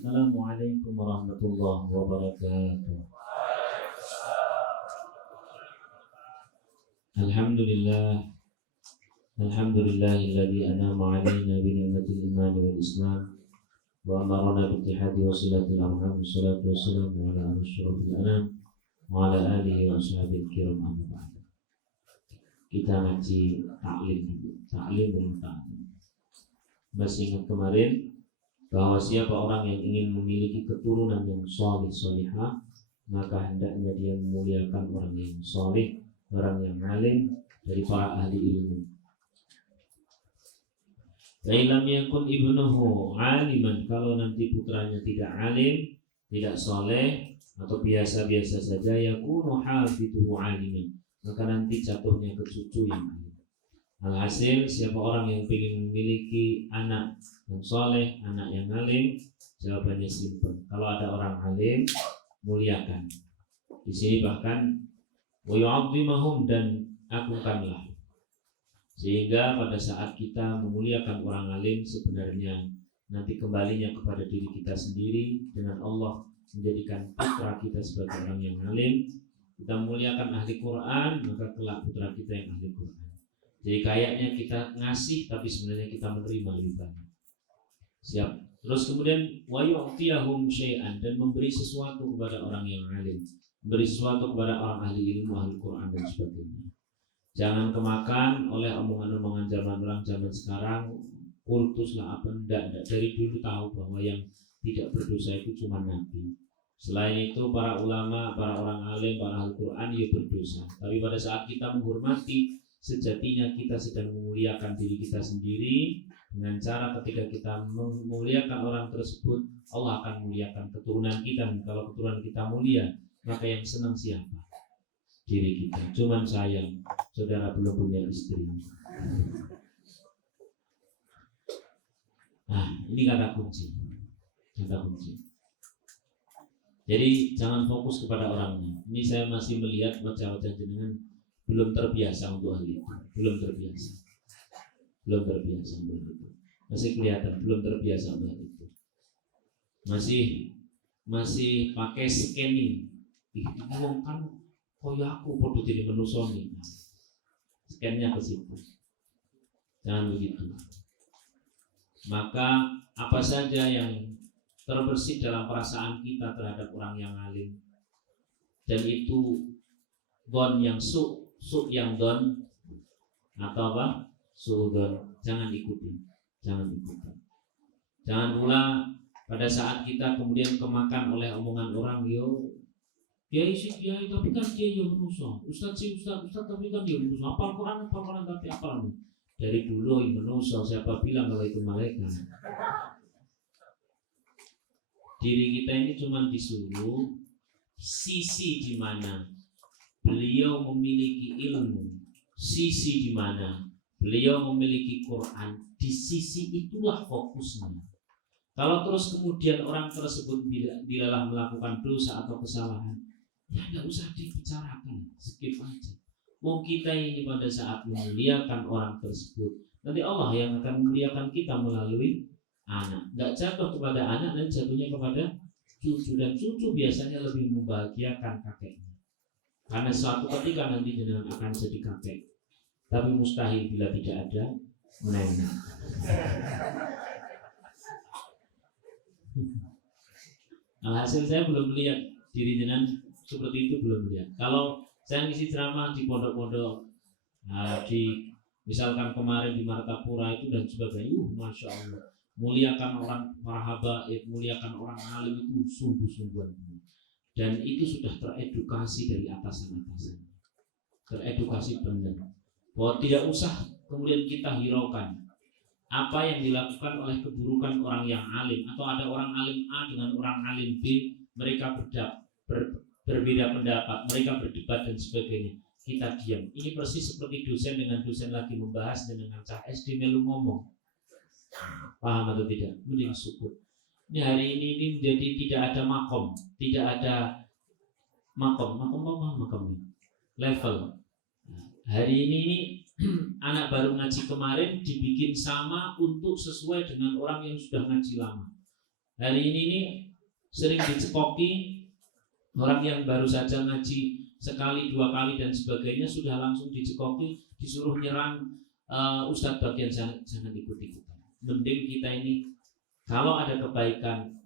Assalamualaikum warahmatullahi wabarakatuh. Alhamdulillah, alhamdulillahilladzi an'ama 'alaina bi ni'matil iman wal islam wa amarna bi ittihadi wa silatil arham. Wassalatu wassalamu ala asyrofil anam wa ala alihi wa ashabihi kiram amma ba'd. Kita ngaji taklimul ta'lim. Masih ingat kemarin bahwa siapa orang yang ingin memiliki keturunan yang soleh solihah, maka hendaknya dia memuliakan orang yang soleh, orang yang alim dari para ahli ilmu. Fa'ilam yakun ibnuhu aliman, kalau nanti putranya tidak alim, tidak soleh atau biasa-biasa saja, yakunu hafidhuhu aliman, maka nanti jatuhnya ke cucu yang alim. Alhasil, siapa orang yang ingin memiliki anak yang soleh, anak yang alim, jawabannya simpel. Kalau ada orang alim, muliakan. Di sini bahkan wa yu'azzimahum, dan agungkanlah. Sehingga pada saat kita memuliakan orang alim, sebenarnya nanti kembalinya kepada diri kita sendiri dengan Allah menjadikan putra kita sebagai orang yang alim. Kita memuliakan ahli Quran, maka kelak putra kita yang ahli Quran. Jadi kayaknya kita ngasih, tapi sebenarnya kita menerima lebih banyak. Siap. Terus kemudian wa yu'tiyahum syai'an, dan memberi sesuatu kepada orang yang alim, memberi sesuatu kepada orang ahli ilmu, ahli Quran dan sebagainya. Jangan kemakan oleh omongan-omongan orang zaman sekarang, kultus lah apa enggak. Dari dulu tahu bahwa yang tidak berdosa itu cuma Nabi. Selain itu para ulama, para orang alim, para ahli Quran ya berdosa. Tapi pada saat kita menghormati, sejatinya kita sedang memuliakan diri kita sendiri. Dengan cara ketika kita memuliakan orang tersebut, Allah akan memuliakan keturunan kita. Dan kalau keturunan kita mulia, maka yang senang siapa? Diri kita. Cuman sayang, saudara belum punya istri. Nah, ini kata kunci. Kata kunci. Jadi jangan fokus kepada orangnya. Ini saya masih melihat wajah-wajah jenengan belum terbiasa untuk hal itu, belum terbiasa untuk itu, masih kelihatan belum terbiasa untuk itu, masih pakai scanning. Ngomong kan, koyo aku podo jadi manusia nih, scannya ke situ. Jangan begitu. Maka apa saja yang terbersit dalam perasaan kita terhadap orang yang alim, dan itu don yang su yang don atau apa suudon, jangan ikuti. Jangan pula pada saat kita kemudian kemakan oleh omongan orang, yo dia isi dia tapi kan dia yang menuso, ustaz tapi kan dia menuso, apal Quran tapi apal. Dari dulu yang menuso, siapa bilang kalau itu malaikat? Diri kita ini cuma disuruh sisi di mana beliau memiliki ilmu, sisi di mana beliau memiliki Quran, di sisi itulah fokusnya. Kalau terus kemudian orang tersebut bila melakukan dosa atau kesalahan, ya tidak usah dibicarakan, skip aja. Mau kita ini pada saat memuliakan orang tersebut, nanti Allah yang akan memuliakan kita melalui anak. Tidak jatuh kepada anak dan jatuhnya kepada cucu, dan cucu biasanya lebih membahagiakan kakeknya. Karena suatu ketika nanti jenengan akan jadi kakek, tapi mustahil bila tidak ada nenek. Alhasil saya belum melihat diri jenengan seperti itu, belum lihat. Kalau saya ngisi ceramah di pondok-pondok, di misalkan kemarin di Martapura itu dan sebagainya, masya Allah, muliakan orang para habaib, muliakan orang alim itu sungguh-sungguhan. Dan itu sudah teredukasi dari atasan-atasan, teredukasi benar, bahwa tidak usah kemudian kita hiraukan apa yang dilakukan oleh keburukan orang yang alim, atau ada orang alim A dengan orang alim B, mereka berbeda pendapat, mereka berdebat dan sebagainya. Kita diam. Ini persis seperti dosen dengan dosen lagi membahas dengan cah SD melu ngomong. Paham atau tidak? Mending syukur. Ini hari ini menjadi tidak ada makom, tidak ada makom level. Hari ini anak baru ngaji kemarin dibikin sama untuk sesuai dengan orang yang sudah ngaji lama. Hari ini nih sering dicekoki orang yang baru saja ngaji sekali, 2 kali dan sebagainya sudah langsung dicekoki, disuruh nyerang Ustadz bagian jangan ikut-ikutan. Mending kita ini kalau ada kebaikan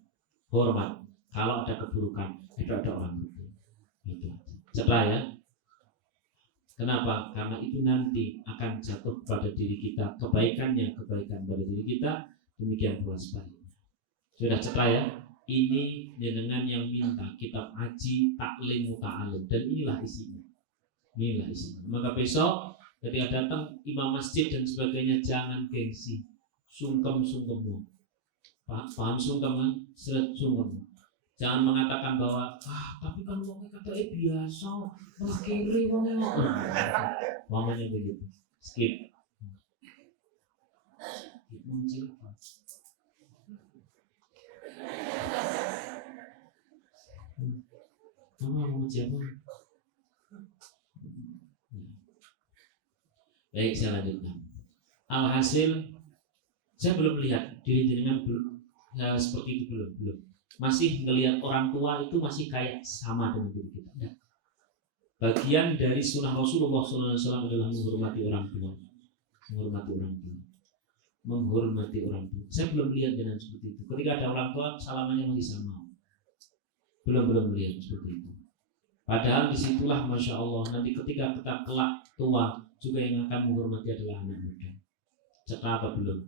hormat, kalau ada keburukan itu ada orang itu. Gitu. Cepat ya. Kenapa? Karena itu nanti akan jatuh pada diri kita, kebaikannya kebaikan pada diri kita, demikian pula sebaliknya. Sudah cepat ya. Ini jenengan yang minta kitab aji taklim muta'alim dan inilah isinya. Inilah isinya. Maka besok ketika datang imam masjid dan sebagainya jangan gengsi, sungkem-sungkemmu. Paham sungkem kan? Seret sungkem. Jangan mengatakan bahwa tapi kan wong kata biasa, wah kiri wong mamanya begitu. Skip. Muncul apa? Kamu mau siapa? Baik, saya lanjutkan. Alhasil saya belum lihat diri jenengan belum seperti itu belum. Masih ngelihat orang tua itu masih kayak sama dengan diri kita. Ya. Bagian dari sunnah Rasulullah SAW adalah menghormati orang tua, menghormati orang tua. Saya belum lihat jenengan seperti itu. Ketika ada orang tua, salamannya masih sama. Belum lihat seperti itu. Padahal disitulah Masya Allah nanti ketika kita kelak tua juga yang akan menghormati adalah anak muda. Cepat apa belum?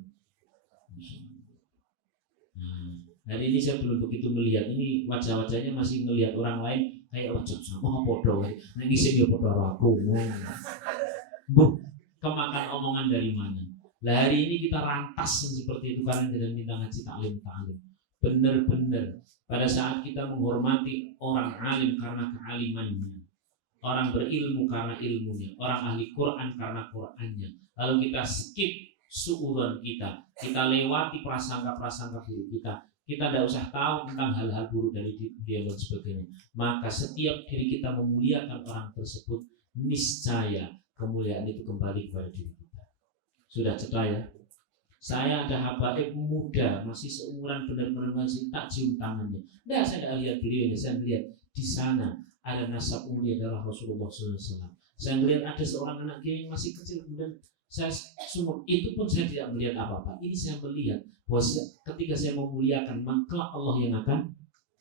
Hari ini saya belum begitu melihat. Ini wajah-wajahnya masih melihat orang lain kayak wajah sama podo. Nanti saya podo aku. Kemakan omongan dari mana? Lah hari ini kita rantas seperti itu karena dengan minta ngaji taklim. Benar-benar pada saat kita menghormati orang alim karena kealimannya, orang berilmu karena ilmunya, orang ahli Quran karena Qurannya, lalu kita skip suudzon kita lewati prasangka buruk kita tidak usah tahu tentang hal-hal buruk dari dia dan sebagainya, maka setiap diri kita memuliakan orang tersebut, niscaya kemuliaan itu kembali kepada diri kita. Sudah cepat ya. Saya ada habaib muda masih seumuran benar-benar masih tak cium tangannya. Nah, saya tidak lihat beliaunya, saya lihat di sana ada nasab mulia adalah Rasulullah SAW. Saya melihat ada seorang anak kiai yang masih kecil, kemudian saya sumur itu pun saya tidak melihat apa-apa. Ini saya melihat bahwa ketika saya memuliakan, maka Allah yang akan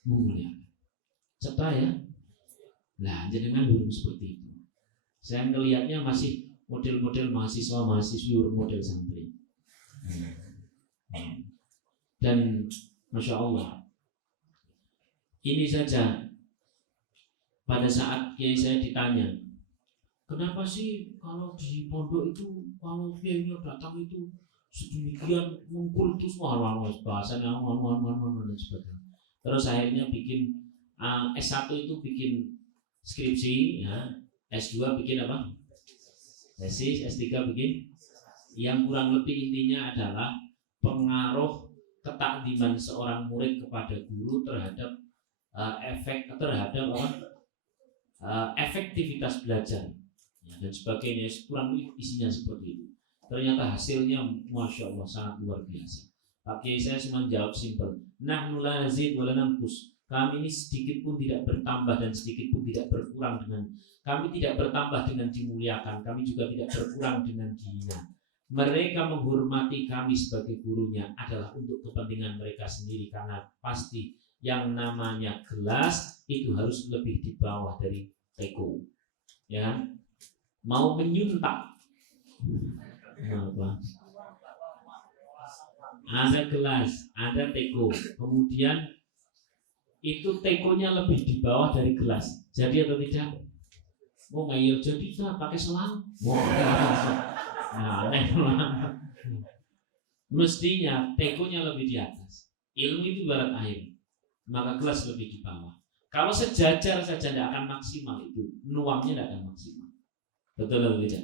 memuliakan. Cepat ya. Nah, jenengan belum seperti itu. Saya melihatnya masih model-model mahasiswi model santri. Dan Masya Allah, ini saja pada saat kiai saya ditanya, kenapa sih kalau di pondok itu kalau kiainya datang itu sedemikian ngumpul terus bahasanya dan sebagainya. Terus akhirnya bikin S1 itu bikin skripsi, ya. S2 bikin apa? Tesis, S3 bikin. Yang kurang lebih intinya adalah pengaruh ketakdiman seorang murid kepada guru terhadap efektivitas belajar dan sebagainya. Kurang lebih isinya seperti itu. Ternyata hasilnya Masya Allah sangat luar biasa. Pak Kiai saya cuma jawab simpel, nahnu la nazid wa la nanqus. Kami ini sedikit pun tidak bertambah dan sedikit pun tidak berkurang dengan kami tidak bertambah dengan dimuliakan, kami juga tidak berkurang dengan dihina. Mereka menghormati kami sebagai gurunya adalah untuk kepentingan mereka sendiri, karena pasti yang namanya gelas itu harus lebih di bawah dari teko, ya. Mau menyuntak apa? Ada gelas, ada teko, kemudian itu tekonya lebih di bawah dari gelas, jadi atau tidak? Mau ngayal jadi kita pakai selang? Nah, mestinya tekonya lebih di atas. Ilmu itu ibarat air, maka gelas lebih di bawah. Kalau sejajar saja tidak akan maksimal, itu nuangnya tidak akan maksimal. Betul atau tidak?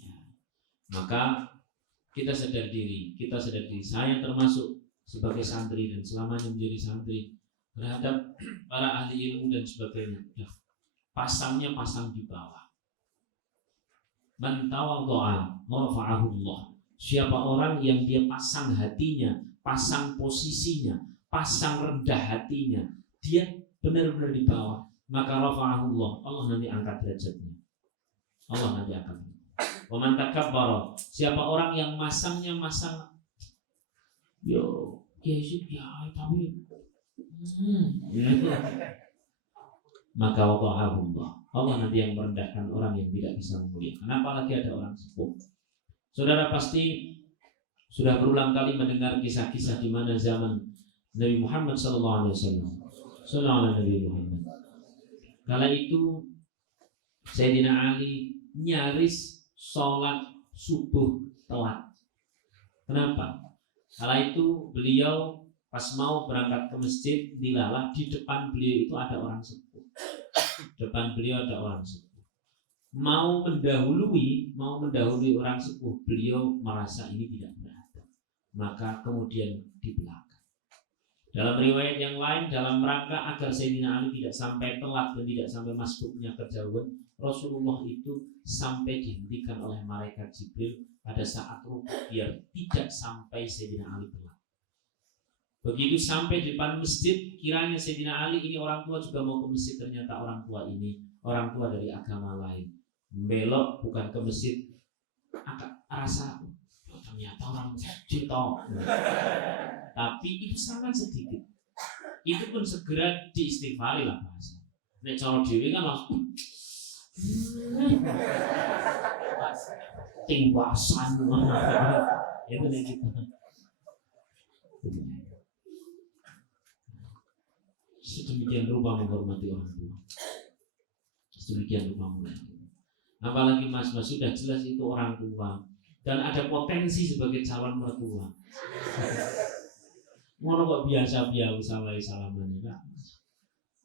Ya. Maka kita sadar diri. Saya termasuk sebagai santri dan selamanya menjadi santri terhadap para ahli ilmu dan sebagainya. Ya. Pasangnya pasang di bawah. Man tawadha'a rafa'ahu Allah. Siapa orang yang dia pasang hatinya, pasang posisinya, pasang rendah hatinya, dia benar-benar di bawah, maka rafa'ahullah, Allah nanti angkat derajatnya. Allah nanti angkat. Wa man takabbara, siapa orang yang masang yo tapi maka wada'ahullah, Allah nanti yang merendahkan orang yang tidak bisa memuliakan. Apalagi ada orang sepuh. Saudara pasti sudah berulang kali mendengar kisah-kisah di mana zaman Nabi Muhammad sallallahu alaihi wasallam. Sallallahu alaihi Muhammad. Kala itu Sayyidina Ali nyaris sholat subuh telat. Kenapa? Kala itu beliau pas mau berangkat ke masjid, dilalah di depan beliau itu ada orang sepuh. Depan beliau ada orang sepuh. Mau mendahului orang sepuh, beliau merasa ini tidak beradab. Maka kemudian di belakang. Dalam riwayat yang lain, dalam rangka agar Sayyidina Ali tidak sampai telat dan tidak sampai masbuknya kejauhan, Rasulullah itu sampai dihentikan oleh malaikat Jibril pada saat rukuk biar tidak sampai Sayyidina Ali telat. Begitu sampai di depan masjid, kiranya Sayyidina Ali ini orang tua juga mau ke masjid, ternyata orang tua ini orang tua dari agama lain. Belok bukan ke masjid, rasa ternyata orang cito. Tapi itu sangat sedikit. Itu pun segera diistighfari lah bahasa. Nek cara dhewe kan langsung tingwasan. Itu nek kita. Sedemikian rupa menghormati orang tua. Sedemikian rupa menghormati. Apalagi mas-mas sudah jelas itu orang tua dan ada potensi sebagai calon mertua. Ngono kok biasa-biasa wae salaman ya.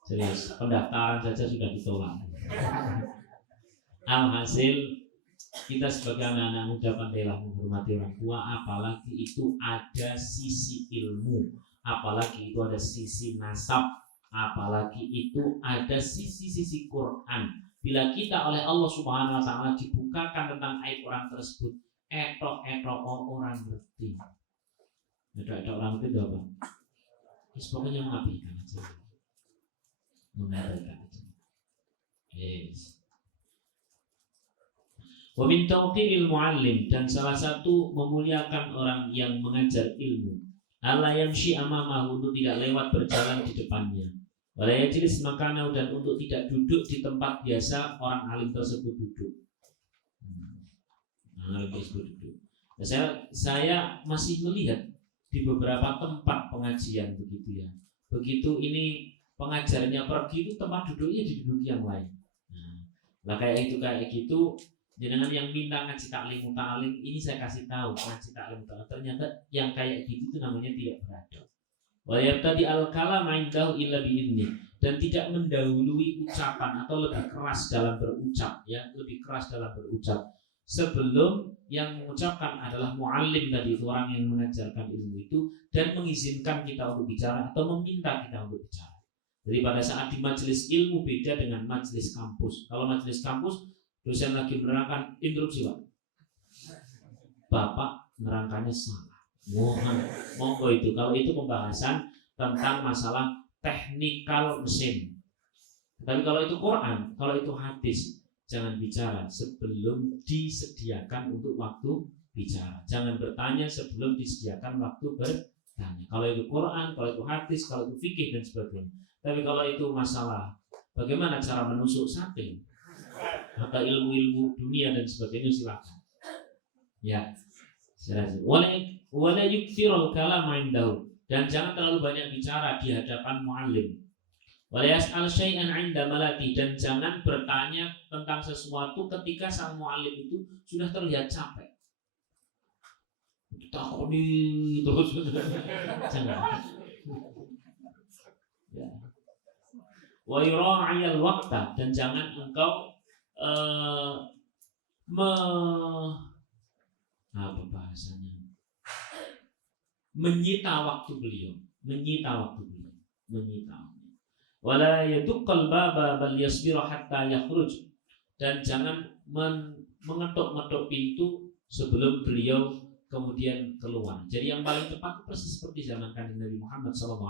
Serius, pendaftaran saja sudah ditolak. Alhasil kita sebagai anak-anak muda pandailah menghormati orang tua, apalagi itu ada sisi ilmu, apalagi itu ada sisi nasab, apalagi itu ada sisi-sisi Quran. Bila kita oleh Allah Subhanahu wa taala dibukakan tentang aib orang tersebut, etok-etok orang ngerti. Etok-etok orang itu apa? Pokoknya mengabaikan aja. Mengabaikan aja. Yes. Wa min tawqiril muallim, dan salah satu memuliakan orang yang mengajar ilmu. Allah yamshi amamahu, untuk tidak lewat berjalan di depannya. Wala yajlis makanahu, dan untuk tidak duduk di tempat biasa orang alim tersebut duduk. Alim tersebut duduk. Saya masih melihat di beberapa tempat pengajian begitu ya. Begitu ini pengajarnya pergi, itu tempat duduknya di duduk yang lain. Nah kayak gitu jenengan yang minta ngaji taklim muta'alim, ini saya kasih tahu ngaji taklim muta'alim, ternyata yang kayak gitu itu namanya tidak beradab. Wa yabtadi al-kalam 'indahu illa bi'idni, dan tidak mendahului ucapan atau lebih keras dalam berucap ya, lebih keras dalam berucap sebelum yang mengucapkan adalah muallim tadi, itu orang yang mengajarkan ilmu itu, dan mengizinkan kita untuk bicara atau meminta kita untuk bicara. Jadi pada saat di majelis ilmu beda dengan majelis kampus. Kalau majelis kampus dosen lagi menerangkan, interupsi Pak, Bapak nerangkannya salah. Monggo itu. Kalau itu pembahasan tentang masalah teknikal mesin. Tapi kalau itu Quran, kalau itu hadis, jangan bicara sebelum disediakan untuk waktu bicara. Jangan bertanya sebelum disediakan waktu bertanya. Kalau itu Quran, kalau itu hadis, kalau itu fikih dan sebagainya. Tapi kalau itu masalah bagaimana cara menusuk sate atau ilmu-ilmu dunia dan sebagainya, silakan. Ya, wala yukthirul kalam 'indahu, dan jangan terlalu banyak bicara di hadapan muallim. Wala yas'al syai'an 'inda malati, dan jangan bertanya tentang sesuatu ketika sang muallim itu sudah terlihat capek. Takoni terus. Jangan. Ya. Wa yura'iyal waqta, dan jangan engkau apa bahasanya? Menyita waktu beliau. Wala yaduqqal baba bal yasbiru hatta yakhruj, dan jangan mengetuk-ngetuk pintu sebelum beliau kemudian keluar. Jadi yang paling tepat persis seperti zaman kanjeng Nabi Muhammad SAW.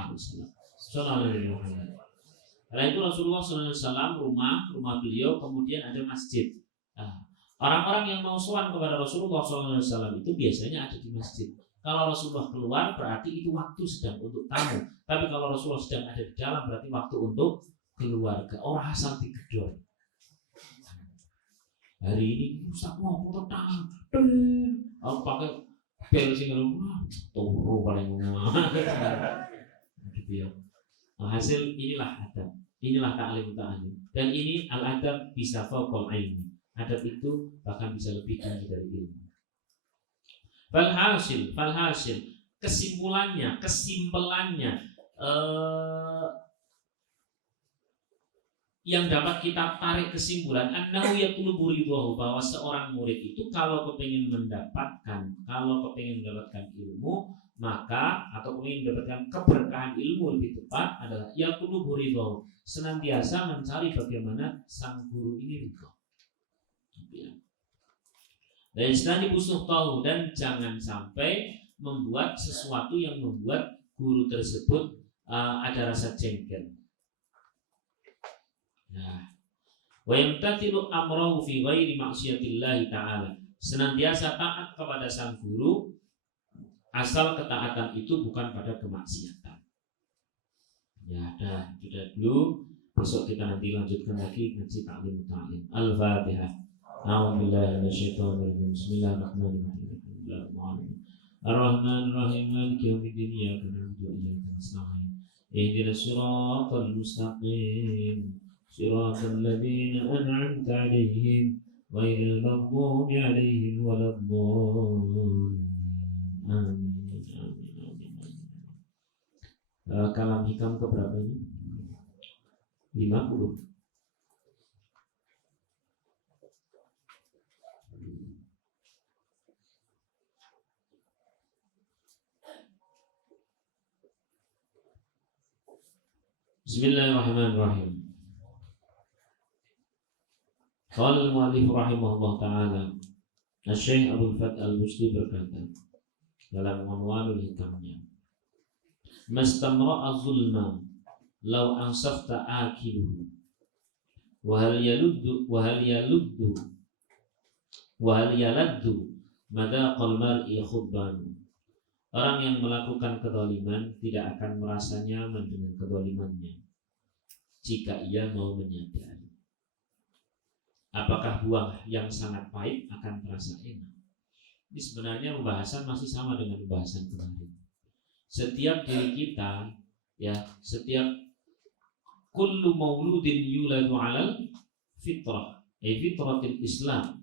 Karena itu Rasulullah SAW rumah beliau kemudian ada masjid. Nah, orang-orang yang mau sowan kepada Rasulullah SAW itu biasanya ada di masjid. Kalau Rasulullah keluar berarti itu waktu sedang untuk tamu. Tapi kalau Rasulullah sedang ada di dalam berarti waktu untuk keluarga. Orang asal digedor. Hari ini Ustaz mau petang. Aku pakai bel sing turu paling gitu ya. Hasil inilah adab. Inilah ta'lim ta'lim. Dan ini al-adab bisa fauqal ilmi. Adab itu bahkan bisa lebih tinggi dari ilmu. Falhasil, kesimpulannya, yang dapat kita tarik kesimpulan annahu yatlubu ridhahu, bahwa seorang murid itu kalau kepingin mendapatkan ilmu, maka atau ingin mendapatkan keberkahan ilmu lebih tepat adalah yatlubu ridhahu, senantiasa mencari bagaimana sang guru ini ridha. Dan istani busuh tahu, dan jangan sampai membuat sesuatu yang membuat guru tersebut ada rasa jengkel. Nah, wa yamtathilu amrahu fi ghairi ma'siyatillahi ta'ala, senantiasa taat kepada sang guru asal ketaatan itu bukan pada kemaksiatan. Ya, dah, sudah dulu. Besok kita nanti lanjutkan lagi ngaji ta'lim. Al-Fatihah. A'udzubillahi minasyaitonir rajim. Bismillahirrahmanirrahim. Ar-Rahmanir-Rahim. Maliki yaumiddin. Iyyaka na'budu wa iyyaka nasta'in. Ihdinas siratal mustaqim. Siratal ladzina an'amta 'alaihim ghairil maghdubi 'alaihim waladdallin. Amin. Kalam hikam keberapa ini? 50. Bismillahirrahmanirrahim. Qala al-mu'allif rahimahullah ta'ala, Syekh Abdul Fath Al-Busri berkata dalam Unwanul Hikamnya, mastamra'a zulma law ansafta akiluhu wa hal yaladdu madaqal mar'i khubban. Orang yang melakukan kezaliman tidak akan merasa nyaman dengan kezalimannya jika ia mau menyadari. Apakah buah yang sangat pahit akan terasa enak? Ini sebenarnya pembahasan masih sama dengan pembahasan kemarin. Setiap diri kita, ya, setiap kullu mauludin yuladu 'alal fitrah, fitratil Islam.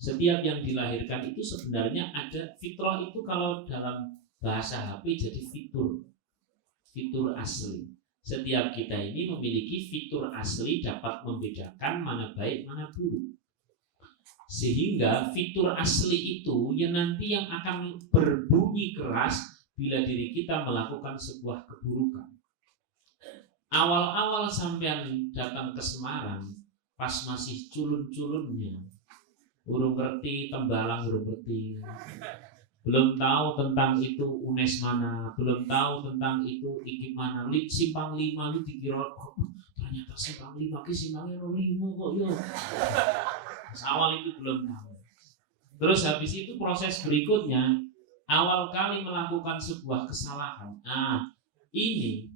Setiap yang dilahirkan itu sebenarnya ada fitrah. Itu kalau dalam bahasa HP jadi fitur asli. Setiap kita ini memiliki fitur asli, dapat membedakan mana baik mana buruk. Sehingga fitur asli itu yang nanti yang akan berbunyi keras bila diri kita melakukan sebuah keburukan. Awal-awal sampean datang ke Semarang pas masih culun-culunnya, urung ngerti tembalang, urung ngerti, belum tahu tentang itu UNES mana, belum tahu tentang itu IKIP mana, simpang 5 itu dikira ternyata simpang 5 ki simpangnya 5 kok yo. Awal itu belum tahu. Terus habis itu proses berikutnya, awal kali melakukan sebuah kesalahan. Nah, ini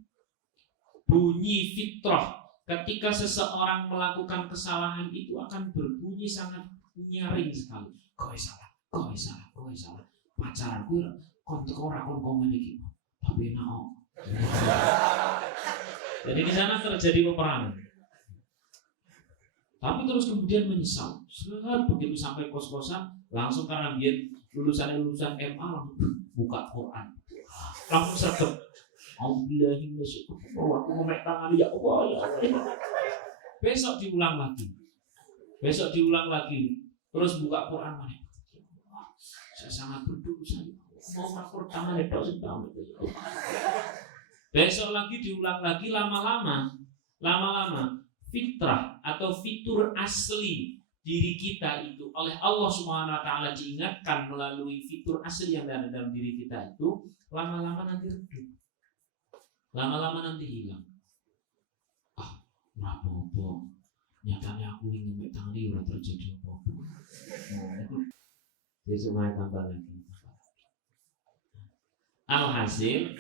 bunyi fitrah ketika seseorang melakukan kesalahan itu akan berbunyi sangat nyaring sekali. Kowe salah. Pacaran gue ora kon komen iki. Tapi enak. Jadi di sana terjadi peperangan. Tapi terus kemudian menyesal. Setelah begitu sampai kos-kosan, langsung karena dia lulusan MA langsung buka Quran. Langsung sergap. Alhamdulillah, aku memek tangan ya Allah ya. Besok diulang lagi. Terus buka Quran lagi. Saya sangat berdosa. Mau makmur tangan itu sedang. Besok lagi diulang lagi, lama-lama fitrah atau fitur asli diri kita itu oleh Allah Subhanahu wa taala diingatkan melalui fitur asli yang ada dalam diri kita itu, lama-lama nanti redup. Lama-lama nanti hilang. Ah, apa-apa. Nyatanya aku ingin metangli ora terjadi apa-apa. Besok main tambah lagi. Alhasil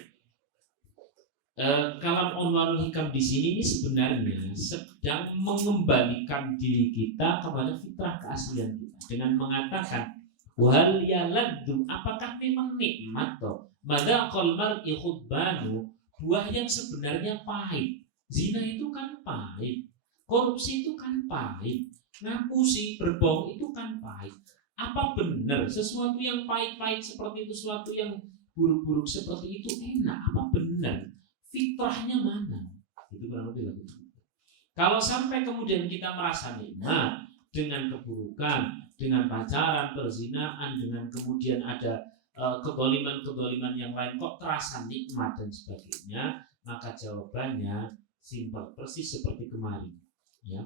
kalam Unwarul Hikam di sini ini sebenarnya sedang mengembalikan diri kita kepada fitrah keaslian kita dengan mengatakan wal yaladdu, apakah memang nikmat toh madaqal mar'i khutbanu, buah yang sebenarnya pahit. Zina itu kan pahit, korupsi itu kan pahit, ngapusi berbohong itu kan pahit. Apa benar sesuatu yang pahit-pahit seperti itu, sesuatu yang buruk-buruk seperti itu enak? Apa benar? Fitrahnya mana? Itu kurang lebih lagi. Kalau sampai kemudian kita merasa nikmat dengan keburukan, dengan pacaran, perzinaan, dengan kemudian ada kedoliman-kedoliman yang lain kok terasa nikmat dan sebagainya, maka jawabannya simpel, persis seperti kemarin, ya,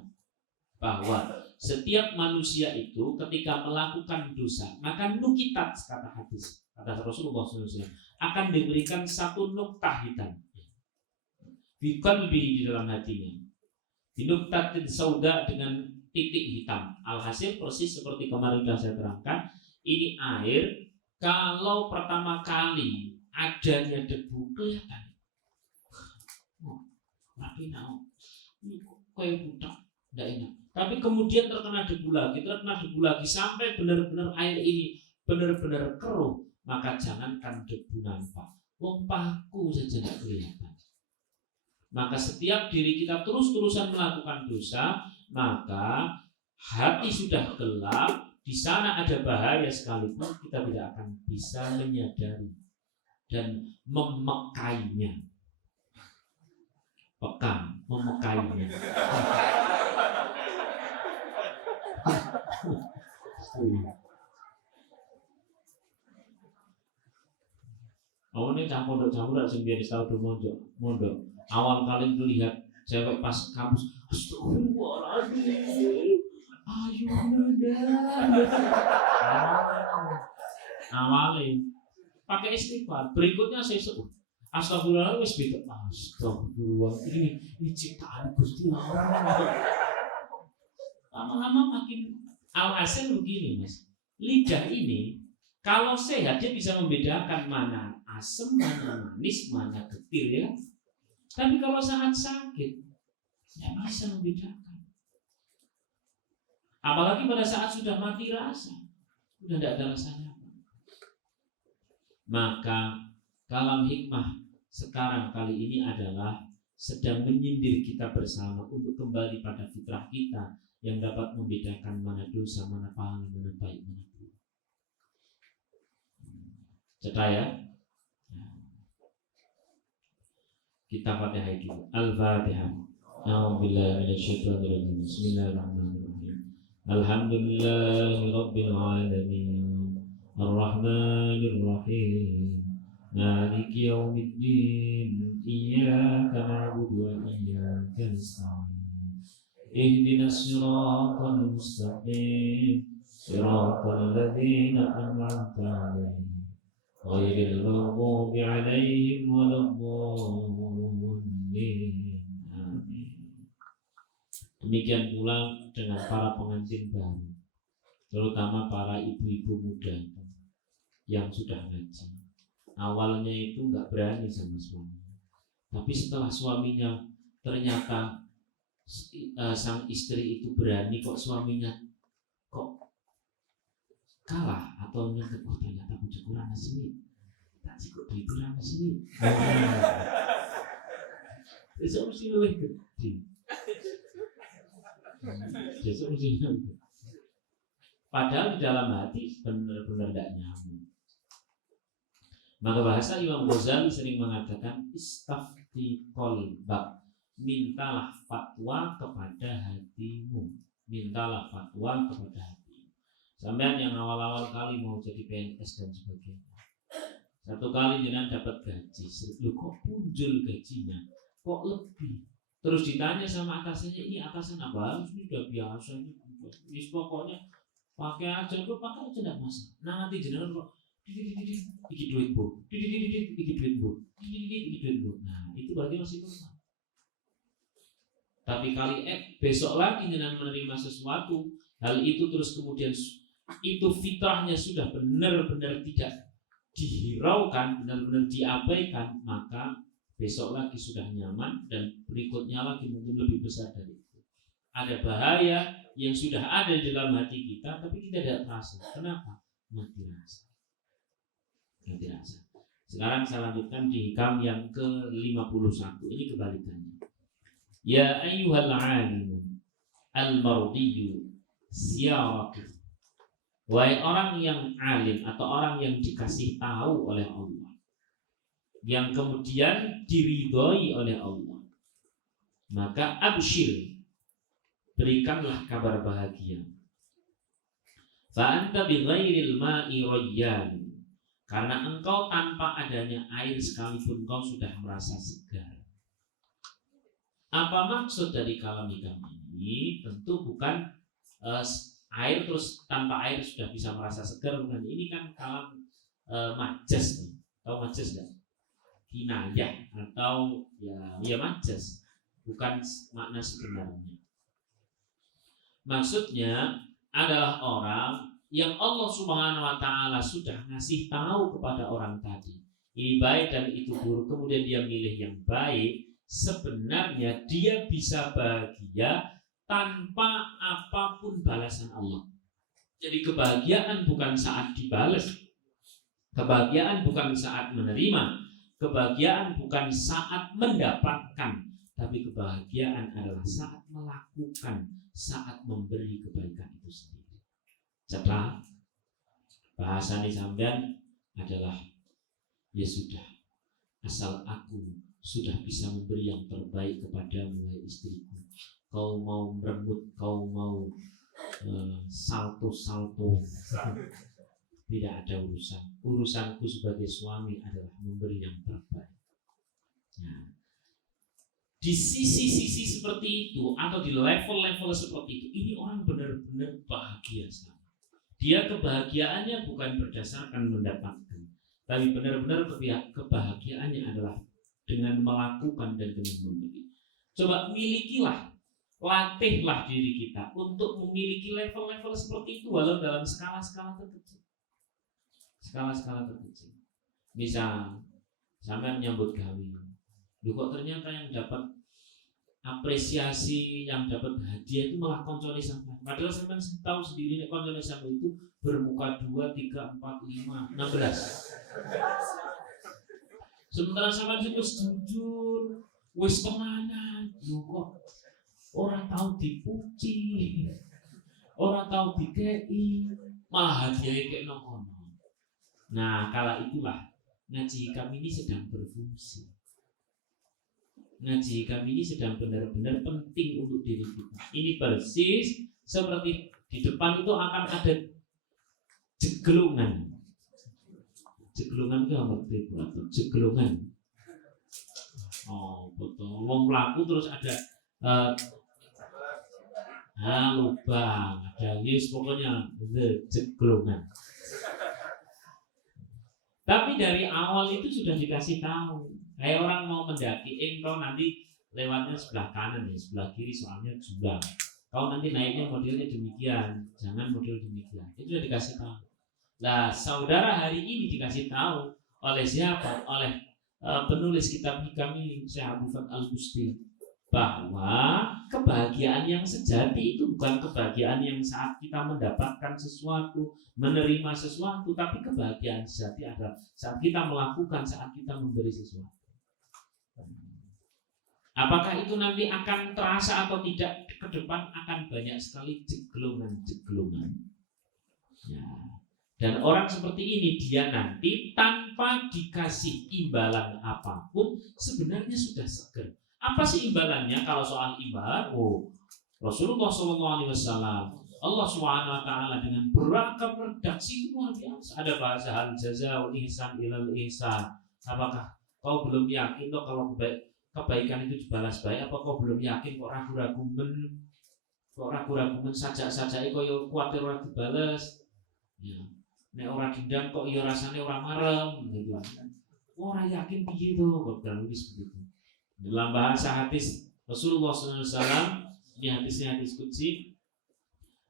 bahwa setiap manusia itu ketika melakukan dosa maka nukitat, kata hadis, kata Rasulullah SAW, akan diberikan satu nuktah hitam di qalbi, di dalam hatinya, dinuktatin sauda, dengan titik hitam. Alhasil persis seperti kemarin sudah saya terangkan, ini air kalau pertama kali adanya debu kelihatan, tapi ini kayak budak, tidak enak. Tapi kemudian terkena debu lagi sampai benar-benar air ini benar-benar keruh, maka jangankan debu nampak, wong paku saja tidak kelihatan. Maka setiap diri kita terus-terusan melakukan dosa, maka hati sudah gelap, di sana ada bahaya sekalipun kita tidak akan bisa menyadari dan memekainya. Pekam, memekainya. Oh, ini campur-campur sing biar tahu do mondok. Awal kali melihat cewek pas kampus, astagfirullahaladzim, ayo nanda. Awalnya pakai istighfar, berikutnya saya sebut astagfirullahaladzim, wis beda. Astagfirullah, ini ciptaan Gusti Allah. Lama-lama makin alhasil begini, Mas. Lidah ini kalau sehat dia bisa membedakan mana asam, mana manis, mana getir, ya. Tapi kalau sangat sakit, tidak bisa membedakan. Apalagi pada saat sudah mati rasa, sudah tidak ada rasanya. Maka kalam hikmah sekarang kali ini adalah sedang menyindir kita bersama untuk kembali pada fitrah kita yang dapat membedakan mana dosa, mana pahala, mana baik, mana buruk. Cetak ya? Kita Fatihah dulu. Al-Fatihah. A'udzubillahi minasyaitonir rajim. Bismillahirrahmanirrahim. Alhamdulillahirabbil alamin. Arrahmanir rahim. Maliki yaumiddin. Iyyaka na'budu wa iyyaka nasta'in. Ihdinas siratal mustaqim. Siratal ladzina an'amta 'alaihim. Ghairil maghdubi 'alaihim waladdallin. Amin. Demikian pula dengan para pengantin baru, terutama para ibu-ibu muda yang sudah ngaji. Awalnya itu nggak berani sama suami, tapi setelah suaminya ternyata sang istri itu berani, kok suaminya kok kalah atau nyangkut, oh ternyata bujuk kurang sini, tak cukup duit kurang sini. Besok mesti lebih gede. Besok mesti lebih. Padahal di dalam hati benar-benar tidak nyaman. Maka bahasa Imam Ghazali sering mengatakan istafti qalbak, mintalah fatwa kepada hatimu, mintalah fatwa kepada hatimu. Sampean yang awal-awal kali mau jadi PNS dan sebagainya, satu kali jenengan dapat gaji, lu kok punjul gajinya, kok lebih? Terus ditanya sama atasannya, ini atasan apa? Ini udah biasa, ini Wis pokoknya pakai aja enggak masalah. Nanti jenengan kok iki duit Bu. Iki duit Bu. Iki duit Bu. Nah, itu berarti masih normal. Tapi kali besok lagi jenengan menerima sesuatu, hal itu terus kemudian itu fitrahnya sudah benar-benar tidak dihiraukan, benar-benar diabaikan, maka besok lagi sudah nyaman dan berikutnya lagi mungkin lebih besar dari itu. Ada bahaya yang sudah ada di dalam hati kita tapi kita tidak terasa. Kenapa? Mati rasa. Sekarang saya lanjutkan di hikam yang ke-51. Ini kebalikannya. Ya ayyuhal alimun al-mardiyyu siyaratu. Wahai orang yang alim atau orang yang dikasih tahu oleh Allah, yang kemudian diridhoi oleh Allah, maka abshir, berikanlah kabar bahagia. Fa anta bighairil ma'i rayyan, karena engkau tanpa adanya air sekalipun engkau sudah merasa segar. Apa maksud dari kalam hikam ini? Tentu bukan air terus tanpa air sudah bisa merasa segar, bukan. Ini kan kalam majas. Tahu majas enggak? Kinayah atau ya majas, bukan makna sebenarnya. Maksudnya adalah orang yang Allah Subhanahu wa taala sudah ngasih tahu kepada orang tadi, ini baik dan itu buruk, kemudian dia milih yang baik. Sebenarnya dia bisa bahagia tanpa apapun balasan Allah. Jadi kebahagiaan bukan saat dibalas, kebahagiaan bukan saat menerima, kebahagiaan bukan saat mendapatkan, tapi kebahagiaan adalah saat melakukan, saat memberi kebaikan itu sendiri. Setelah bahasanya sampean adalah ya sudah, asal aku sudah bisa memberi yang terbaik kepadamu, wahai istriku. Kau mau merenggut, kau mau salto-salto, tidak ada urusan. Urusanku sebagai suami adalah memberi yang terbaik. Nah, di sisi-sisi seperti itu atau di level-level seperti itu, ini orang benar-benar bahagia sekali. Dia kebahagiaannya bukan berdasarkan mendapatkan, tapi benar-benar kebahagiaannya adalah dengan melakukan dan dengan memberi. Coba milikilah, latihlah diri kita untuk memiliki level-level seperti itu, walau dalam skala-skala terkecil. Skala-skala terkecil. Misal, sampai menyambut kami, kok ternyata yang dapat apresiasi, yang dapat hadiah itu malah koncone sampean. Padahal sampean tahu sendiri nek koncone sampean itu bermuka 2, 3, 4, 5, 16. Sementara sampean wis jujur, wis tenanan, lho kok orang tahu dipuji, orang tahu dikei, malah hadiah kayak nokono. Nah, kala itulah ngaji kami ini sedang berfungsi. Ngaji kami ini sedang benar-benar penting untuk diri kita. Ini persis seperti di depan itu akan ada jegelungan. Jegelungan itu apa itu? Jegelungan. Oh, betul. Wong mlaku terus ada lubang, ada pokoknya jegelungan. Tapi dari awal itu sudah dikasih tahu. Kayak orang mau mendaki, engkau nanti lewatnya sebelah kanan ya, sebelah kiri soalnya jurang. Kau nanti naiknya modelnya demikian, jangan model demikian. Itu sudah dikasih tahu. Nah, saudara hari ini dikasih tahu oleh siapa? Oleh penulis kitab kami, Syekh Abu Fath Al-Busti, bahwa kebahagiaan yang sejati itu bukan kebahagiaan yang saat kita mendapatkan sesuatu, menerima sesuatu, tapi kebahagiaan sejati adalah saat kita melakukan, saat kita memberi sesuatu. Apakah itu nanti akan terasa atau tidak, ke depan akan banyak sekali jegelungan-jegelungan. Ya. Dan orang seperti ini dia nanti tanpa dikasih imbalan apapun sebenarnya sudah seger. Apa sih imbalannya? Kalau soal imbalan, Rasulullah SAW, Allah SWT dengan beragam redaksi itu luar biasa. Ada bahasa hal jazaa'ul ihsan ilal ihsan. Apakah kau belum yakin kalau kebaikan itu dibalas baik? Apa kau belum yakin kok ragu-ragu kok ragu-ragu sajak-sajake kaya kuwatir ora dibales. Ya. Nek ora dendam kok ya rasane ora marem gitu. Ora yakin piye to kok wis begitu. Dalam bahasa hadis Rasulullah SAW, ini hadisnya hadis qudsi,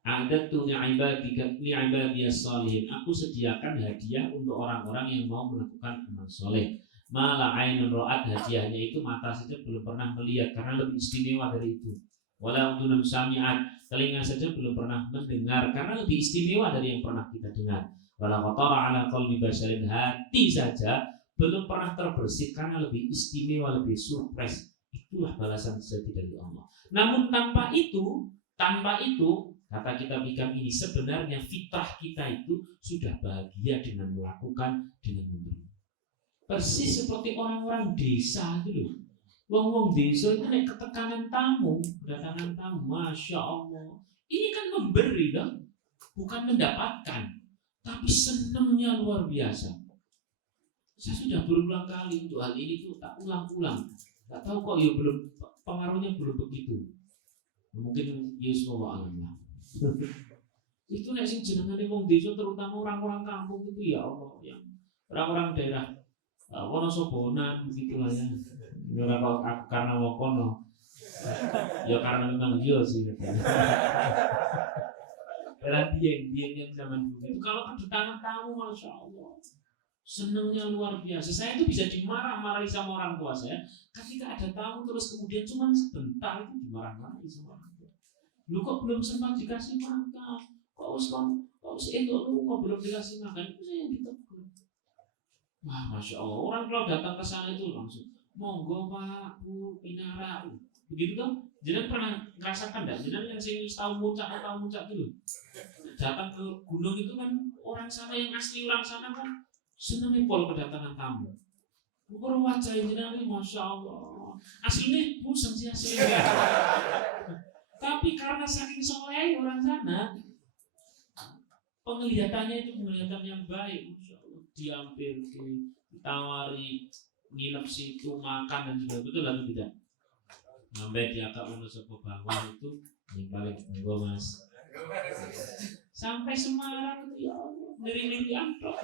a'dadtu li'ibadiyas shalihin. Aku sediakan hadiah untuk orang-orang yang mau melakukan amal soleh. Mala ainun ra'at, hadiahnya itu mata saja belum pernah melihat karena lebih istimewa dari itu. Wala udunun sami'at, telinga saja belum pernah mendengar karena lebih istimewa dari yang pernah kita dengar. Wala khatara ala qalbi basharin, hati saja belum pernah terbersit karena lebih istimewa, lebih surprise. Itulah balasan sejati dari Allah. Namun tanpa itu kata kitab hikam ini, sebenarnya fitrah kita itu sudah bahagia dengan melakukan, dengan memberi. Persis seperti orang-orang desa itu loh. Wong-wong desa itu nek ketekanan tamu, kedatangan tamu, masya Allah. Ini kan memberi loh, bukan mendapatkan, tapi senangnya luar biasa. Saya sudah berulang kali untuk hal ini tuh tak ulang-ulang. Tak tahu kok ya belum, pengaruhnya belum begitu. Mungkin Yesus alam lah. Itu nek sing jenengane wong desa, terutama orang-orang kampung itu ya Allah, yang orang-orang daerah Wonosobonan begitulah ya. Ora kok aku karena wokono. Ya karena memang dia sih. Dia yang zaman dulu itu kalau kedatangan tamu, masya Allah, senangnya luar biasa. Saya itu bisa dimarah-marahi sama orang tua saya ketika ada tamu terus kemudian cuma sebentar itu dimarah-marahi sama orang tua. Lu kok belum sempat dikasih makan? Kok itu lu kok belum dikasih makan? Itu saya yang ditegur. Wah, masya Allah, orang kalau datang ke sana itu langsung monggo Pak Bu Pinara. Begitu dong. Jangan pernah merasakan enggak? Jangan yang sing tahu muncak dulu. Datang ke gunung itu kan orang sana yang asli orang sana kan senangnya pol kedatangan tamu. Ukur wajah jenengan masya Allah. Aslinya pusing sih aslinya. Tapi karena saking soleh orang sana, penglihatannya itu penglihatan yang baik, masya Allah. Diambil, ditawari, nginep situ, makan dan sebagainya. Betul atau tidak? Sampai dia agak menutup ke bawah itu yang paling enggak mas. Sampai Semarang itu ya Allah, ngeri-ngeri amplop.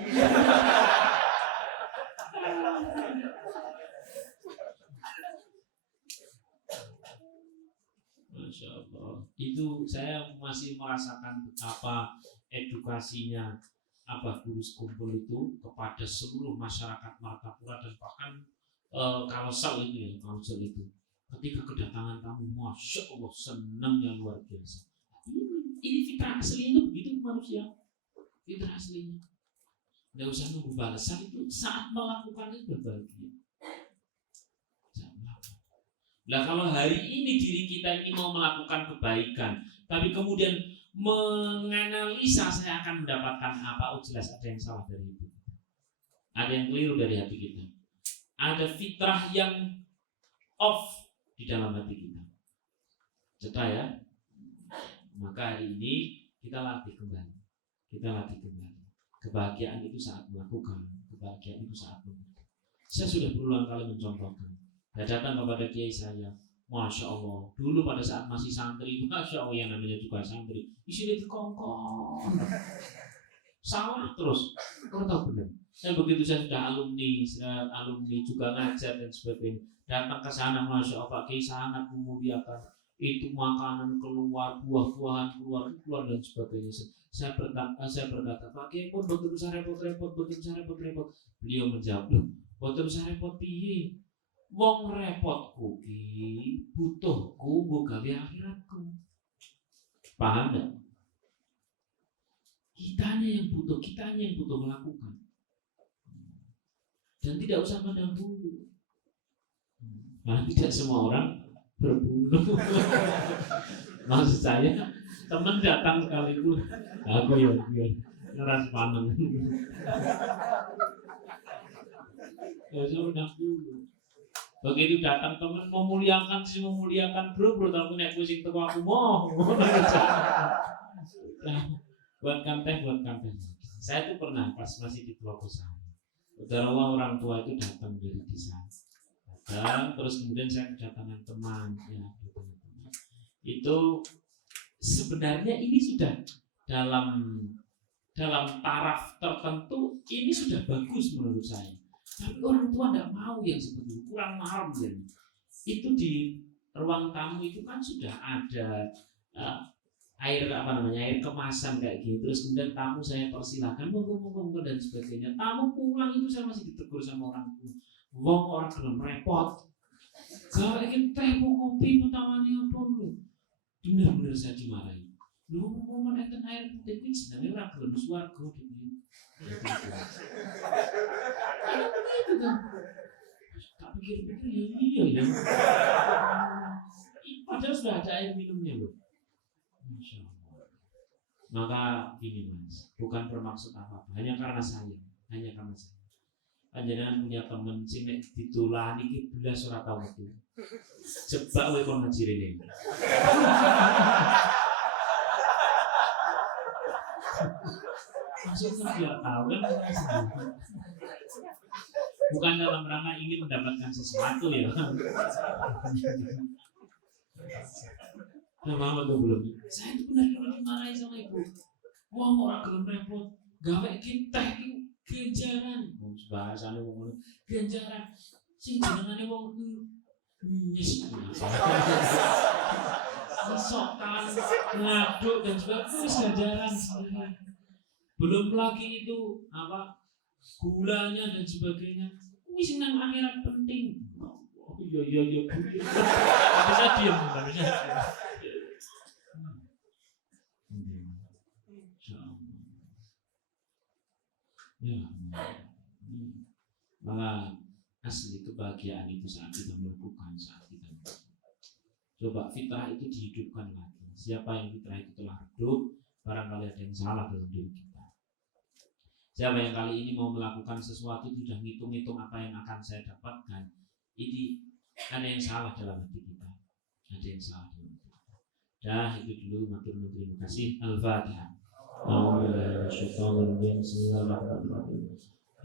Masya Allah. Itu saya masih merasakan betapa edukasinya Abah Guru Sekumpul itu kepada seluruh masyarakat Martapura dan bahkan Kalsel itu ya, Kalsel itu. Ketika kedatangan tamu, masya Allah, senangnya luar biasa. Ini fitrah aslinya itu begitu manusia. Fitrah aslinya. Tidak usah nunggu balasan, itu saat melakukan itu bahagia. Nah kalau hari ini diri kita ini mau melakukan kebaikan, tapi kemudian menganalisa saya akan mendapatkan apa, jelas ada yang salah dari itu. Ada yang keliru dari hati kita. Ada fitrah yang off di dalam hati kita. Cetak ya. Maka hari ini kita latih kembali. Kebahagiaan itu saat melakukan, kebahagiaan itu saat memberi. Saya sudah berulang kali mencontohkan. Saya datang kepada kiai saya, masya Allah. Dulu pada saat masih santri, masya Allah, yang namanya juga santri, isinya dikongkong, salah terus. Kau tahu benar. Saya begitu saya sudah alumni juga ngajar dan sebagainya. Datang ke sana, masya Allah, Pak Kiai sangat memuliakan itu, makanan keluar, buah-buahan keluar dan sebagainya. Saya berkata, Pak Kiai pun betul usah repot-repot. Beliau menjawab, loh, betul usah repot piye? Wong repotku ki butuhku mbok gawe akhiratku. Paham enggak? Kitanya yang butuh melakukan. Dan tidak usah pandang bulu. Karena tidak semua orang berbulu. Maksud saya, teman datang sekalipun, aku ya ngeras paneng. Ya suruh pandang bulu. Begitu datang teman memuliakan bro tapi nek pusing teko aku mau. buatkan teh. Saya tuh pernah pas masih di Pulau Kosan. Saudara orang tua itu datang dari desa. Terus kemudian saya kedatangan teman. Itu sebenarnya ini sudah dalam taraf tertentu ini sudah bagus menurut saya. Tapi orang tua tidak mau yang seperti itu, kurang mahal ya. Itu di ruang tamu itu kan sudah ada air air kemasan kayak gitu. Terus kemudian tamu saya persilahkan monggo dan sebagainya. Tamu pulang itu saya masih ditegur sama orang tua. Wong orang belum repot. Gawe iki teh kopi utamane apa lho. Bener-bener saya dimarahi. Lho mau enten air putih iki jenenge ora gelem swarga dene. Tak pikir-pikir iya. Padahal sudah ada air minumnya loh. Masya Allah. Maka gini Mas, bukan bermaksud apa-apa, hanya karena sayang. Panjenengan punya temen sing nek ditulani iki belas ora tau metu. Jebak kowe kon ngaji rene. Maksudnya dia tahu kan bukan dalam rangka ingin mendapatkan sesuatu ya. Nah, mama tuh belum. Saya itu benar-benar dimarahi sama ibu. Wah, orang gelem repot. Gawe kita genjaran. Bahasane wong ngono. Genjaran. Sing jenengane wong nyis. Sokan, ngaduk dan sebagainya ganjaran. Belum lagi itu gulanya dan sebagainya. Wis nang akhirat penting. Oh iya. Bisa diam. Ya, malah asli kebahagiaan itu saat kita melakukan, coba fitrah itu dihidupkan lagi. Siapa yang fitrah itu telah hidup, barangkali ada yang salah dalam diri kita. Siapa yang kali ini mau melakukan sesuatu itu sudah ngitung-ngitung apa yang akan saya dapatkan, ini ada yang salah dalam hati kita. Ada yang salah dalam hati kita. Dah itu dulu, matur nuwun, terima kasih. Al-Fatihah.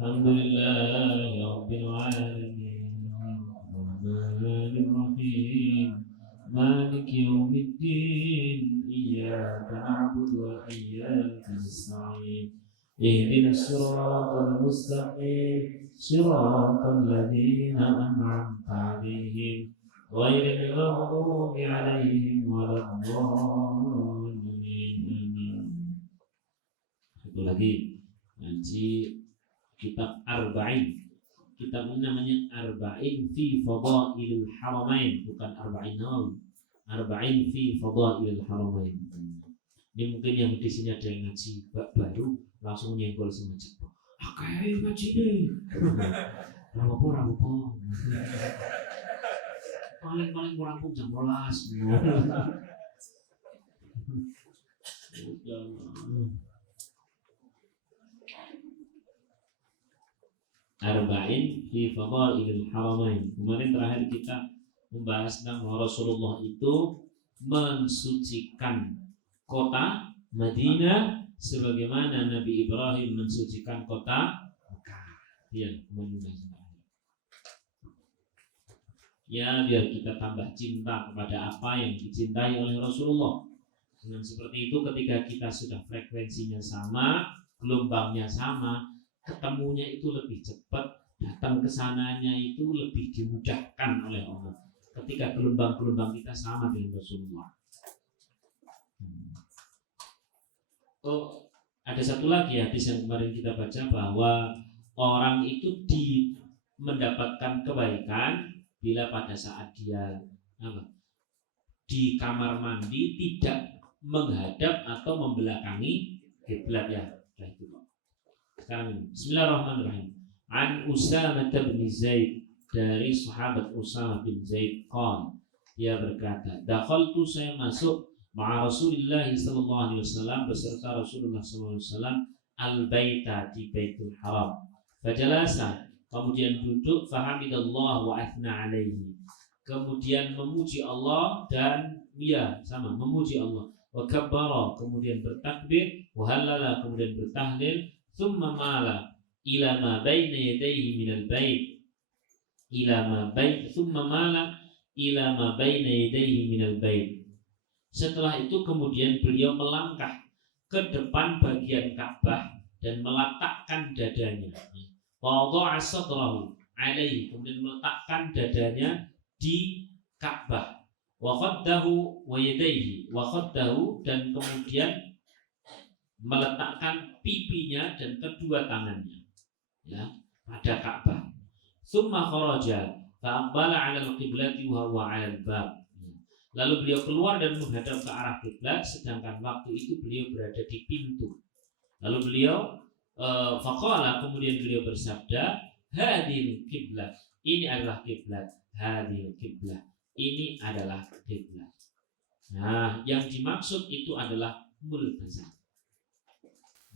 Alhamdulillahi Rabbil Alamin Ar-Rahmanir Rahim Maliki Yawmiddin Iyyaka na'budu wa iyyaka nasta'in Ihdinas siratal mustaqim Siratal ladzina an'amta 'alaihim ghairil maghdubi 'alaihim waladdallin. Satu lagi ngaji kitab Arba'in. Kitab ini namanya Arba'in fi Fadailil Haramain, bukan Arba'in Nawawi. Arba'in fi Fadailil Haramain. Ini mungkin yang di sini ada yang ngaji baru langsung nyenggol sama cepat. Kayak ngaji nih. Rapopo. Paling kurang jam 12. Arba'in fi Fadailil Haramain. Kemarin terakhir kita membahas tentang Rasulullah itu mensucikan kota Madinah sebagaimana Nabi Ibrahim mensucikan kota Mekah. Ya, ya, biar kita tambah cinta kepada apa yang dicintai oleh Rasulullah. Dengan seperti itu, ketika kita sudah frekuensinya sama, gelombangnya sama, ketemunya itu lebih cepat, datang ke sananya itu lebih dimudahkan oleh Allah. Ketika gelombang-gelombang kita sama dengan Rasulullah. Oh, ada satu lagi hadis yang kemarin kita baca bahwa orang itu mendapatkan kebaikan bila pada saat dia di kamar mandi tidak menghadap atau membelakangi kiblat ya. Sekarang Bismillahirrahmanirrahim. An Usamah bin Zaid, dari sahabat Usamah bin Zaid qala, dia berkata, dakhaltu, saya masuk ma'a Rasulillah sallallahu alaihi wasallam, beserta Rasulullah sallallahu alaihi wasallam, al-baita, di Baitul Haram. Fajalasa, kemudian duduk, fahamidallah wa athna alaihi, kemudian memuji Allah dan memuji Allah. Wa kabbara, kemudian bertakbir, wa halala, kemudian bertahlil, thumma mala ila ma baina yadayhi minal bait, thumma mala ila ma baina yadayhi minal bait, Setelah itu kemudian beliau melangkah ke depan bagian Ka'bah dan meletakkan dadanya. Wada'a sadrahu alaihi, kemudian meletakkan dadanya di Ka'bah. Wa khaddahu wa yadayhi, wa khaddahu, dan kemudian meletakkan pipinya dan kedua tangannya ya pada Ka'bah. Tsumma kharaja fa aqbala 'ala al-qiblati wa huwa 'ala al-bab. Lalu beliau keluar dan menghadap ke arah kiblat, sedangkan waktu itu beliau berada di pintu. Lalu beliau faqala, kemudian beliau bersabda, hadil kiblat, ini adalah kiblat, hadil kiblat, ini adalah kiblat. Nah, yang dimaksud itu adalah multazam.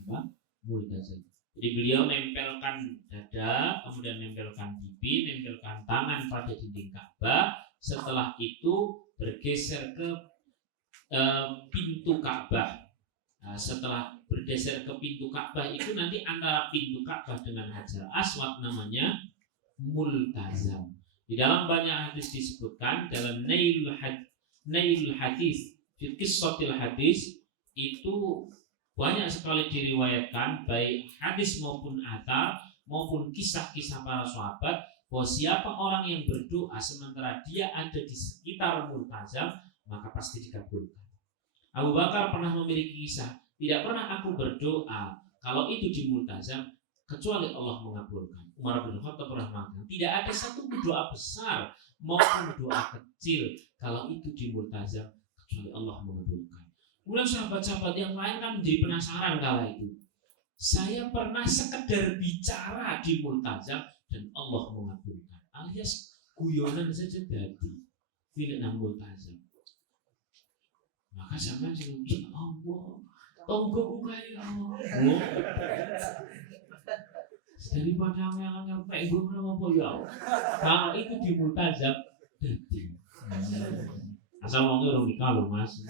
Apa? Multazam. Jadi beliau nempelkan dada, kemudian nempelkan pipi, nempelkan tangan pada dinding Ka'bah. Setelah itu bergeser ke pintu Ka'bah. Nah, setelah bergeser ke pintu Ka'bah itu nanti antara pintu Ka'bah dengan Hajar Aswad namanya multazam. Di dalam banyak hadis disebutkan, dalam Nailul Hadis, fi qissatil hadis, itu banyak sekali diriwayatkan baik hadis maupun athar maupun kisah-kisah para sahabat bahwa siapa orang yang berdoa sementara dia ada di sekitar multazam maka pasti dikabulkan. Abu Bakar pernah memiliki kisah, tidak pernah aku berdoa kalau itu di multazam kecuali Allah mengabulkan. Umar bin Khattab pernah mengatakan tidak ada satu doa besar maupun doa kecil kalau itu di multazam kecuali Allah mengabulkan. Kemudian sahabat-sahabat yang lain kan menjadi penasaran kala itu. Saya pernah sekedar bicara di multazam dan Allah mengabulkan. Alias guyonan saja jadi tidak nang multazam. Maka sampai saya bilang, Allah, tonggo kaya Allah. Daripada yang nyampe gue apa ya? Kalau itu di multazam jadi. Asal wong orang dikalu mas,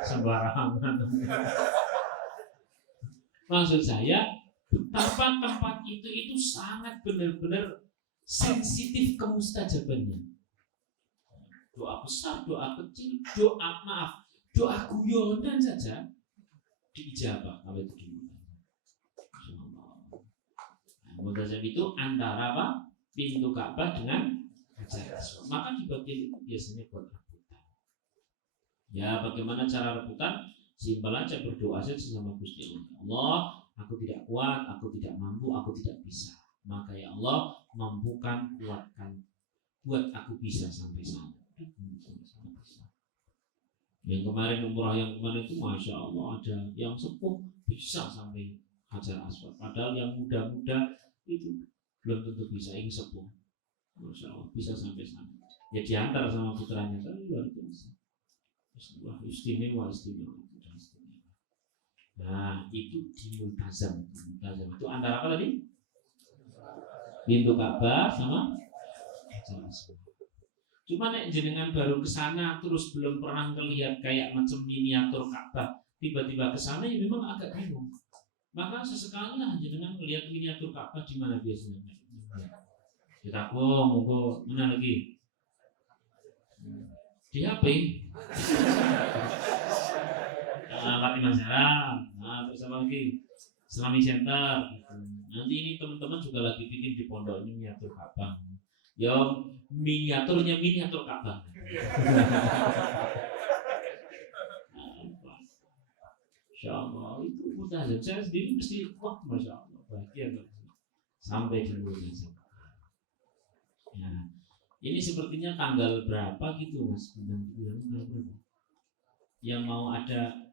sembarangan. Maksud saya, betapa tempat itu sangat benar-benar sensitif kemustajabannya. Doa besar, doa kecil, doa maaf, doa guyonan saja diijabah kalau itu di multazam itu antara apa? Pintu Ka'bah dengan Hajar Aswad. Maka di bagian itu biasanya buat ya, bagaimana cara rebutan? Simpel aja, berdoa saja sama Gusti Allah. Allah, aku tidak kuat, aku tidak mampu, aku tidak bisa. Maka ya Allah, mampukan, kuatkan, buat aku bisa sampai sana. Yang kemarin umrah yang kemarin itu masya Allah ada yang sepuh bisa sampai Hajar Aswad. Padahal yang muda-muda itu belum tentu bisa, yang sepuh. Masya Allah bisa sampai sana. Ya diantar sama putranya kan luar biasa. Istimewa. Nah itu di multazam. Multazam itu antara apa tadi? Pintu Ka'bah sama Hajar Aswad. Cuma nek jenengan baru kesana terus belum pernah melihat kayak macam miniatur Ka'bah, tiba-tiba kesana ya memang agak bingung. Maka sesekali lah jenengan melihat miniatur Ka'bah di mana biasanya. Kita monggo mana lagi? Di HP. Lati Masyarakat, terus apa lagi? Islamic Center. Nanti ini teman-teman juga lagi bikin di pondok ini miniatur Ka'bah. Ya miniaturnya miniatur Ka'bah. Masya Allah itu mudah. Saya sendiri mesti wah Masya Allah bahagia sampai di multazam. Ya. Ini sepertinya tanggal berapa gitu mas? Yang mau ada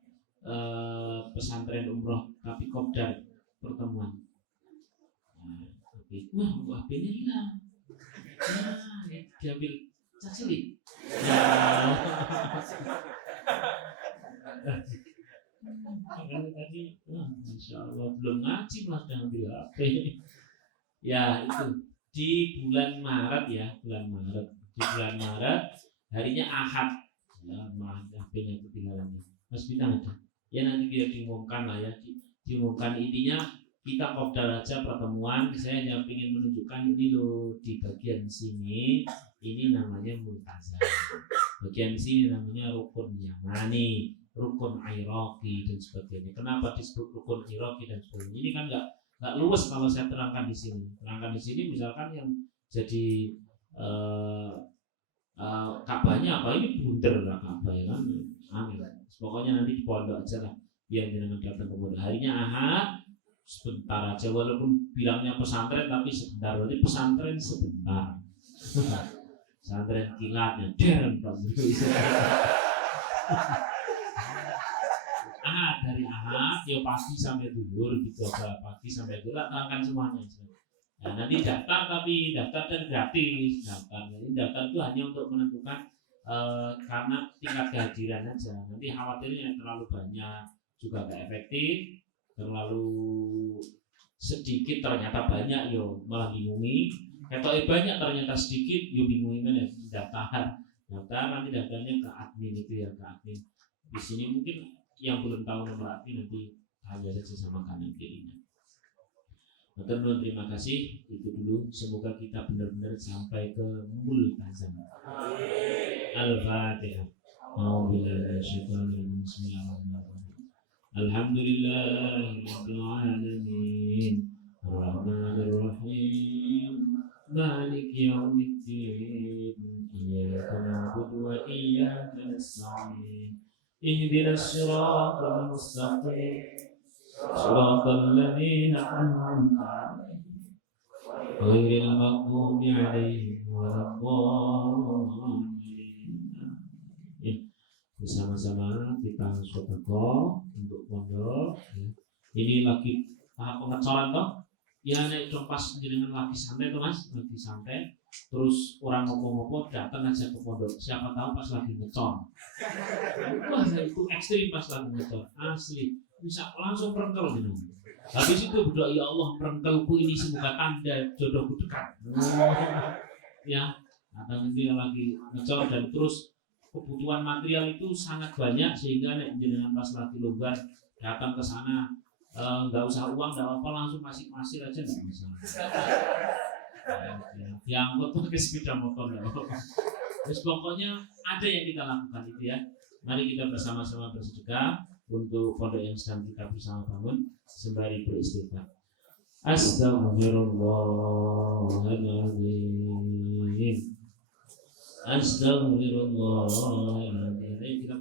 pesantren umroh tapi kopdar pertemuan. Wah, HP-nya hilang. Nah, diambil cacili. Tadi, Insya Allah belum ngaji malah udah ambil HP. Ya itu di bulan Maret ya, bulan Maret. Di bulan Maret harinya Ahad. Ya, maaf HP-nya ketinggalan. Mas Bintang ada. Ya nanti biar diumumkan lah ya. Diumumkan intinya kita kopdar aja pertemuan. Saya hanya ingin menunjukkan ini loh di bagian sini Ini namanya multazam. Bagian sini namanya rukun yamani, rukun iraqi dan sebagainya. Kenapa disebut rukun iraqi dan sebagainya? Ini kan nggak luwes kalau saya terangkan di sini. Terangkan di sini misalkan yang jadi Ka'bahnya apa ini bundar lah Ka'bah ya kan. Amin. Pokoknya nanti di pondok aja lah. Biar jangan datang ke pondok. Harinya Ahad sebentar aja walaupun bilangnya pesantren tapi sebentar. Berarti pesantren sebentar. Pesantren kilatnya dari Ahad ya pagi sampai duhur gitu aja, pagi sampai duhur terangkan semuanya. Nah, nanti daftar tapi daftar dan gratis daftar. Jadi daftar itu hanya untuk menentukan karena tingkat kehadiran aja. Nanti khawatirnya terlalu banyak juga gak efektif, terlalu sedikit ternyata banyak yo malah bingungi. Ketoknya banyak ternyata sedikit yo bingungi mana daftar nanti daftarnya ke admin itu ya ke admin. Di sini mungkin yang belum tahu nomor admin nanti tanya saja sama kanan kirinya. Teman-teman terima kasih itu dulu, semoga kita benar-benar sampai ke multazam. Al-Fatihah. Bismillahirrahmanirrahim. Alhamdulillahirabbil alamin. Arrahmanirrahim. Maliki yaumiddin. Iyyaka na'budu wa iyyaka nasta'in. Ihdinas siratal mustaqim. صراط الذين أنعمت عليهم غير المغضوب عليهم ولا الضالين. Bersama-sama kita sedekah untuk pondok. Ini lagi tahap pengecoran toh. Ya nek pas jenengan lagi santai tuh Mas, lagi santai. Terus orang ngopo-ngopo datang aja ke pondok. Siapa tahu pas lagi ngecor. Wah, itu ekstrim pas lagi ngecor. Asli. Bisa langsung perengkel gitu. Habis itu berdoa ya Allah perengkelku ini semoga tanda jodohku dekat. Ya, atau nanti lagi ngecor dan terus kebutuhan material itu sangat banyak sehingga nek jenengan pas lagi longgar datang ke sana nggak usah uang nggak apa langsung masih aja nggak masalah. Diangkut pakai sepeda motor nggak apa-apa. Terus pokoknya ada yang kita lakukan itu ya. Mari kita bersama-sama bersedekah untuk pondok yang sedang kita bersama bangun sembari beristighfar. Astaghfirullahaladzim. Astaghfirullahaladzim. Kita